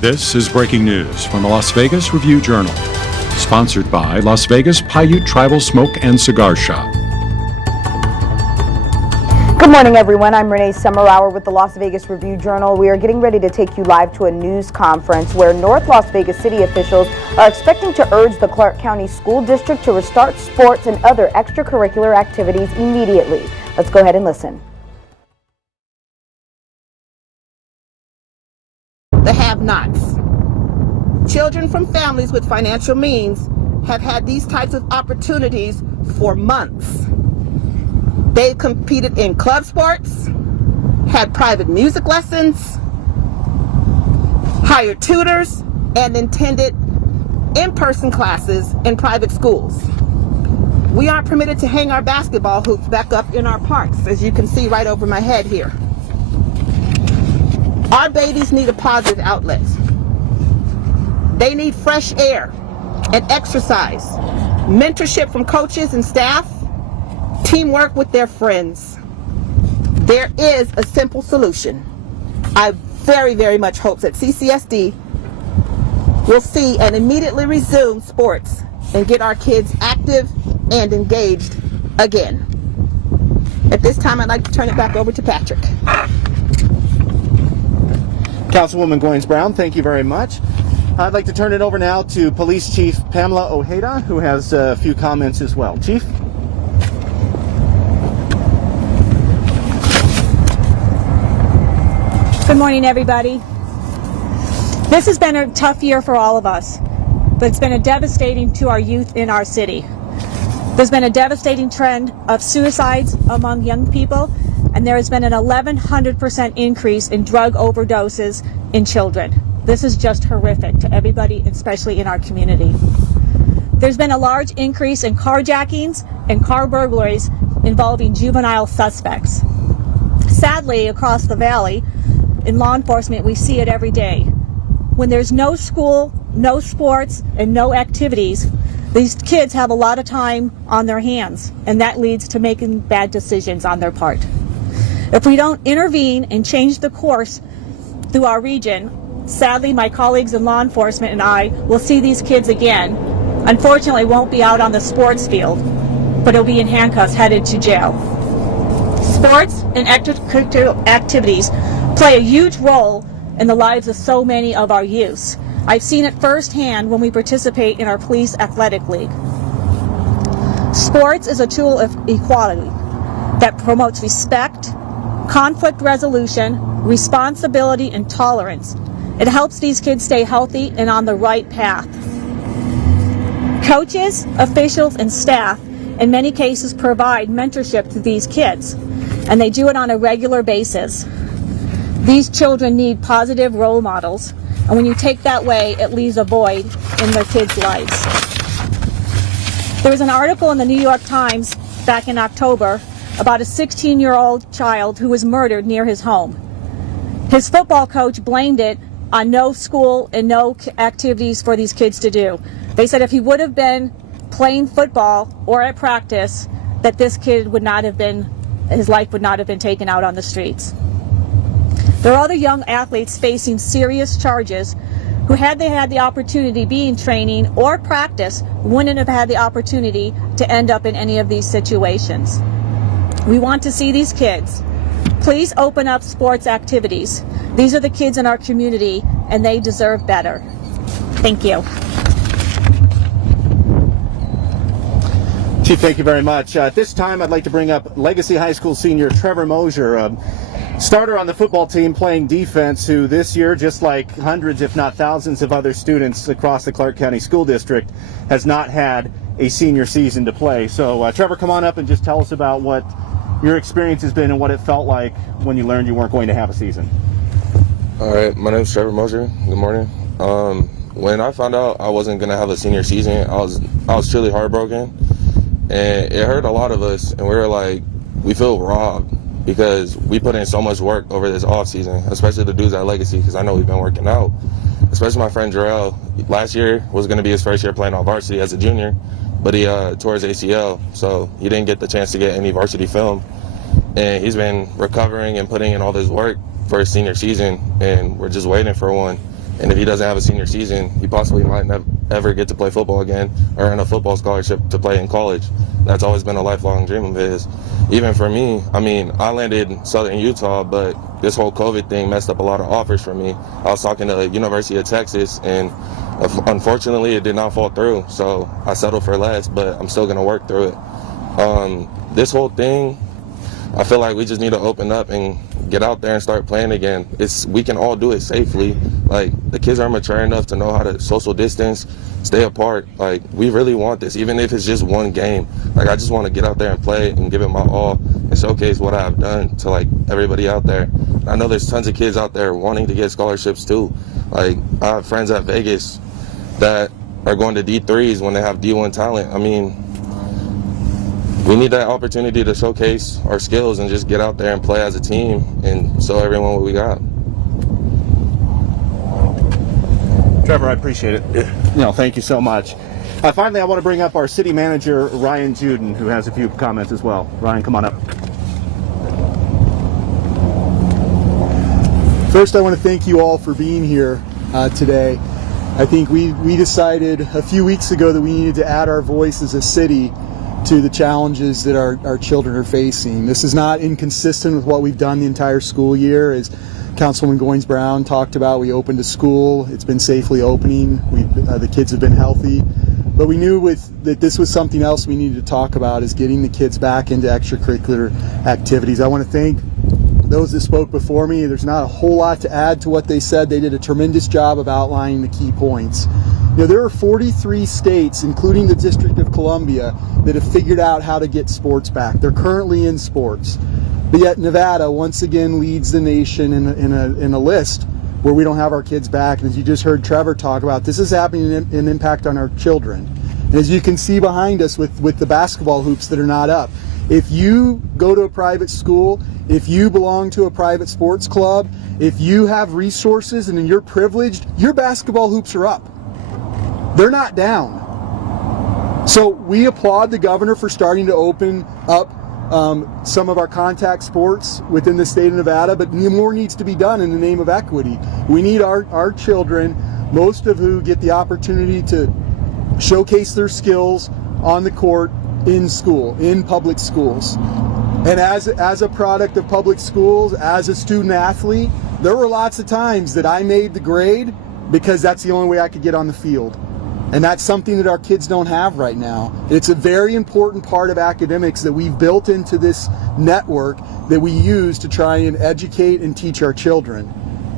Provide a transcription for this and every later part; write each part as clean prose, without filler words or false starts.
This is breaking news from the Las Vegas Review-Journal, sponsored by Las Vegas Paiute Tribal Smoke and Cigar Shop. Good morning, everyone. I'm Renee Summerhour with the Las Vegas Review-Journal. We are getting ready to take you live to a news conference where North Las Vegas city officials are expecting to urge the Clark County School District to restart sports and other extracurricular activities immediately. Let's go ahead and listen. The have-nots. Children from families with financial means have had these types of opportunities for months. They've competed in club sports, had private music lessons, hired tutors, and attended in-person classes in private schools. We aren't permitted to hang our basketball hoops back up in our parks, as you can see right over my head here. Our babies need a positive outlet. They need fresh air and exercise, mentorship from coaches and staff, teamwork with their friends. There is a simple solution. I very, very much hope that CCSD will see and immediately resume sports and get our kids active and engaged again. At this time, I'd like to turn it back over to Patrick. Councilwoman Brown, thank you very much. I'd like to turn it over now to Police Chief Pamela Ojeda, who has a few comments as well. Chief? Good morning, everybody. This has been a tough year for all of us, but it's been devastating to our youth in our city. There's been a devastating trend of suicides among young people, and there has been an 1,100% increase in drug overdoses in children. This is just horrific to everybody, especially in our community. There's been a large increase in carjackings and car burglaries involving juvenile suspects. Sadly, across the valley, in law enforcement, we see it every day. When there's no school, no sports, and no activities, these kids have a lot of time on their hands, and that leads to making bad decisions on their part. If we don't intervene and change the course through our region, sadly, my colleagues in law enforcement and I will see these kids again. Unfortunately, won't be out on the sports field, but it'll be in handcuffs headed to jail. Sports and extracurricular activities play a huge role in the lives of so many of our youths. I've seen it firsthand when we participate in our police athletic league. Sports is a tool of equality that promotes respect, conflict resolution, responsibility, and tolerance. It helps these kids stay healthy and on the right path. Coaches, officials, and staff in many cases provide mentorship to these kids, and they do it on a regular basis. These children need positive role models, and when you take that away, it leaves a void in their kids' lives. There was an article in the New York Times back in October about a 16-year-old child who was murdered near his home. His football coach blamed it on no school and no activities for these kids to do. They said if he would have been playing football or at practice, that this kid would not have been, his life would not have been taken out on the streets. There are other young athletes facing serious charges who, had they had the opportunity to be in training or practice, wouldn't have had the opportunity to end up in any of these situations. We want to see these kids. Please open up sports activities. These are the kids in our community, and they deserve better. Thank you. Chief, thank you very much. At this time, I'd like to bring up Legacy High School senior Trevor Mosher, starter on the football team playing defense, who this year, just like hundreds if not thousands of other students across the Clark County School District, has not had a senior season to play. So Trevor, come on up and just tell us about what your experience has been and what it felt like when you learned you weren't going to have a season. All right, my name is Trevor Mosher. Good morning. When I found out I wasn't going to have a senior season, I was truly heartbroken, and it hurt a lot of us, and we were like, we feel robbed because we put in so much work over this off season, especially the dudes at Legacy, because I know we've been working out. Especially my friend Jara. Last year was going to be his first year playing on varsity as a junior, but he tore his ACL, so he didn't get the chance to get any varsity film. And he's been recovering and putting in all this work for his senior season, and we're just waiting for one. And if he doesn't have a senior season, he possibly might never ever get to play football again or earn a football scholarship to play in college. That's always been a lifelong dream of his. Even for me, I mean, I landed in Southern Utah, but this whole COVID thing messed up a lot of offers for me. I was talking to the University of Texas, and unfortunately it did not fall through. So I settled for less, but I'm still gonna work through it. This whole thing, I feel like we just need to open up and get out there and start playing again. We can all do it safely. Like, the kids are mature enough to know how to social distance, stay apart. Like, we really want this, even if it's just one game. Like, I just want to get out there and play and give it my all and showcase what I've done to, like, everybody out there. I know there's tons of kids out there wanting to get scholarships too. Like, I have friends at Vegas that are going to D3s when they have D1 talent. I mean, we need that opportunity to showcase our skills and just get out there and play as a team and show everyone what we got. Trevor, I appreciate it. Thank you so much. Finally, I want to bring up our city manager, Ryan Juden, who has a few comments as well. Ryan, come on up. First, I want to thank you all for being here today. I think we decided a few weeks ago that we needed to add our voice as a city to the challenges that our children are facing. This is not inconsistent with what we've done the entire school year. As Councilwoman Brown talked about, we opened a school. It's been safely opening. The kids have been healthy. But we knew that this was something else we needed to talk about, is getting the kids back into extracurricular activities. I want to thank those that spoke before me. There's not a whole lot to add to what they said. They did a tremendous job of outlining the key points. There are 43 states, including the District of Columbia, that have figured out how to get sports back. They're currently in sports. But yet Nevada once again leads the nation in a list where we don't have our kids back. And as you just heard Trevor talk about, this is having an impact on our children. And as you can see behind us with the basketball hoops that are not up, if you go to a private school, if you belong to a private sports club, if you have resources and you're privileged, your basketball hoops are up. They're not down. So we applaud the governor for starting to open up some of our contact sports within the state of Nevada, but more needs to be done in the name of equity. We need our children, most of who get the opportunity to showcase their skills on the court in school, in public schools. And as a product of public schools, as a student athlete, there were lots of times that I made the grade because that's the only way I could get on the field. And that's something that our kids don't have right now. It's a very important part of academics that we've built into this network that we use to try and educate and teach our children.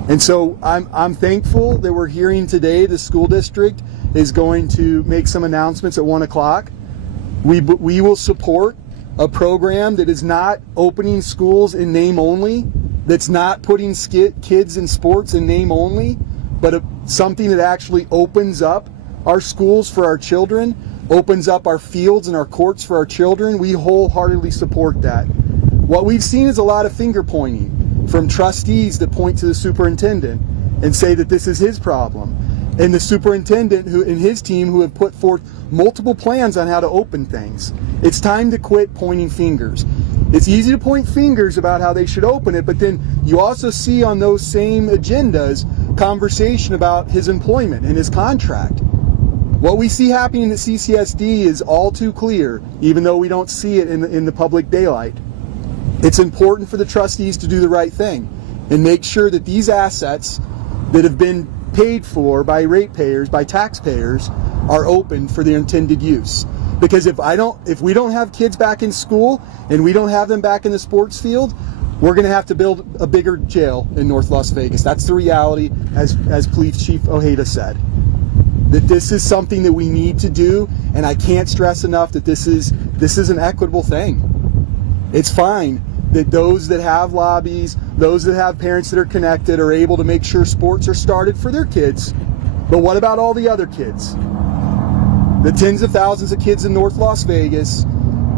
And so I'm thankful that we're hearing today the school district is going to make some announcements at 1 o'clock. We will support a program that is not opening schools in name only, that's not putting kids in sports in name only, but something that actually opens up our schools for our children, opens up our fields and our courts for our children. We wholeheartedly support that. What we've seen is a lot of finger pointing from trustees that point to the superintendent and say that this is his problem. And the superintendent and his team who have put forth multiple plans on how to open things. It's time to quit pointing fingers. It's easy to point fingers about how they should open it, but then you also see on those same agendas conversation about his employment and his contract. What we see happening at CCSD is all too clear, even though we don't see it in the public daylight. It's important for the trustees to do the right thing and make sure that these assets that have been paid for by ratepayers, by taxpayers, are open for their intended use. Because if we don't have kids back in school and we don't have them back in the sports field, we're going to have to build a bigger jail in North Las Vegas. That's the reality, as Police Chief Ojeda said. That this is something that we need to do, and I can't stress enough that this is an equitable thing. It's fine that those that have lobbies, those that have parents that are connected are able to make sure sports are started for their kids, but what about all the other kids? The tens of thousands of kids in North Las Vegas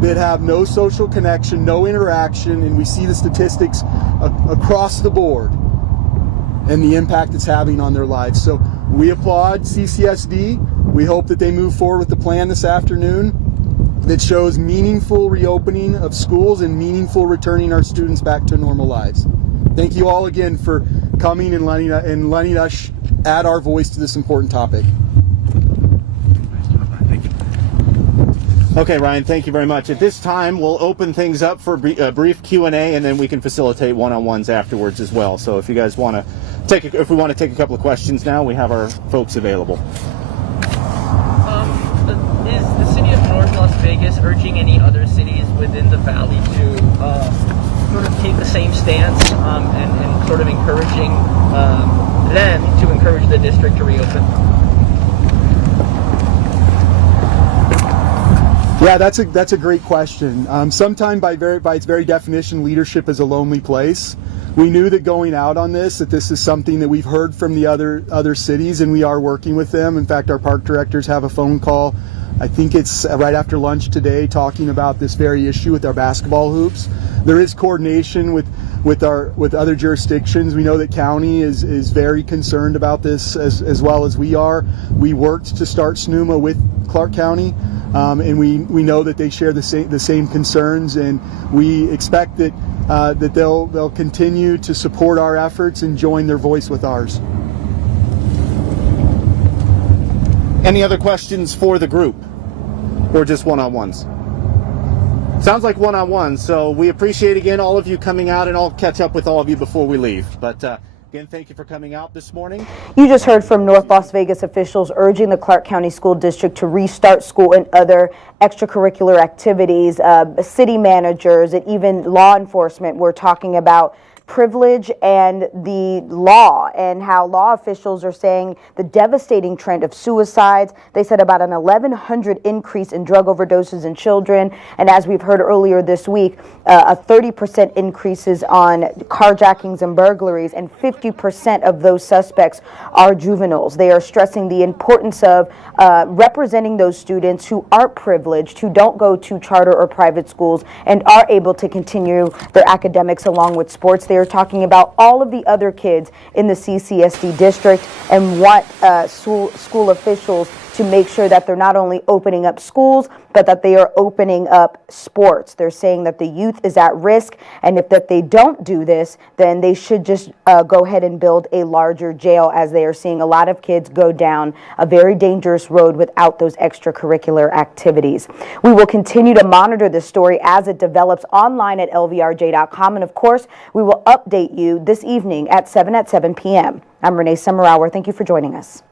that have no social connection, no interaction, and we see the statistics across the board and the impact it's having on their lives. So we applaud CCSD. We hope that they move forward with the plan this afternoon that shows meaningful reopening of schools and meaningful returning our students back to normal lives. Thank you all again for coming and letting us add our voice to this important topic. Okay, Ryan, thank you very much. At this time, we'll open things up for a brief Q&A, and then we can facilitate one-on-ones afterwards as well. So if you guys want to if we want to take a couple of questions now, we have our folks available. Is the city of North Las Vegas urging any other cities within the valley to sort of take the same stance and sort of encouraging them to encourage the district to reopen? Yeah, that's a great question. Sometime by its very definition, leadership is a lonely place. We knew that going out on this, that this is something that we've heard from the other cities, and we are working with them. In fact, our park directors have a phone call, I think it's right after lunch today, talking about this very issue with our basketball hoops. There is coordination with other jurisdictions. We know that county is very concerned about this as well as we are. We worked to start SNUMA with Clark County, and we know that they share the same concerns, and we expect that they'll continue to support our efforts and join their voice with ours. Any other questions for the group, or just one-on-ones? Sounds like one-on-one, so we appreciate again all of you coming out, and I'll catch up with all of you before we leave. But again, thank you for coming out this morning. You just heard from North Las Vegas officials urging the Clark County School District to restart school and other extracurricular activities. City managers and even law enforcement were talking about privilege and the law, and how law officials are saying the devastating trend of suicides. They said about an 1,100 increase in drug overdoses in children, and as we've heard earlier this week, a 30% increases on carjackings and burglaries, and 50% of those suspects are juveniles. They are stressing the importance of representing those students who aren't privileged, who don't go to charter or private schools, and are able to continue their academics along with sports. They are talking about all of the other kids in the CCSD district and want school officials to make sure that they're not only opening up schools, but that they are opening up sports. They're saying that the youth is at risk, and if that they don't do this, then they should just go ahead and build a larger jail, as they are seeing a lot of kids go down a very dangerous road without those extracurricular activities. We will continue to monitor this story as it develops online at lvrj.com, and of course, we will update you this evening at 7 p.m. I'm Renee Summerauer. Thank you for joining us.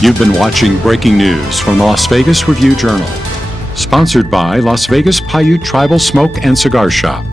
You've been watching breaking news from the Las Vegas Review-Journal, sponsored by Las Vegas Paiute Tribal Smoke and Cigar Shop.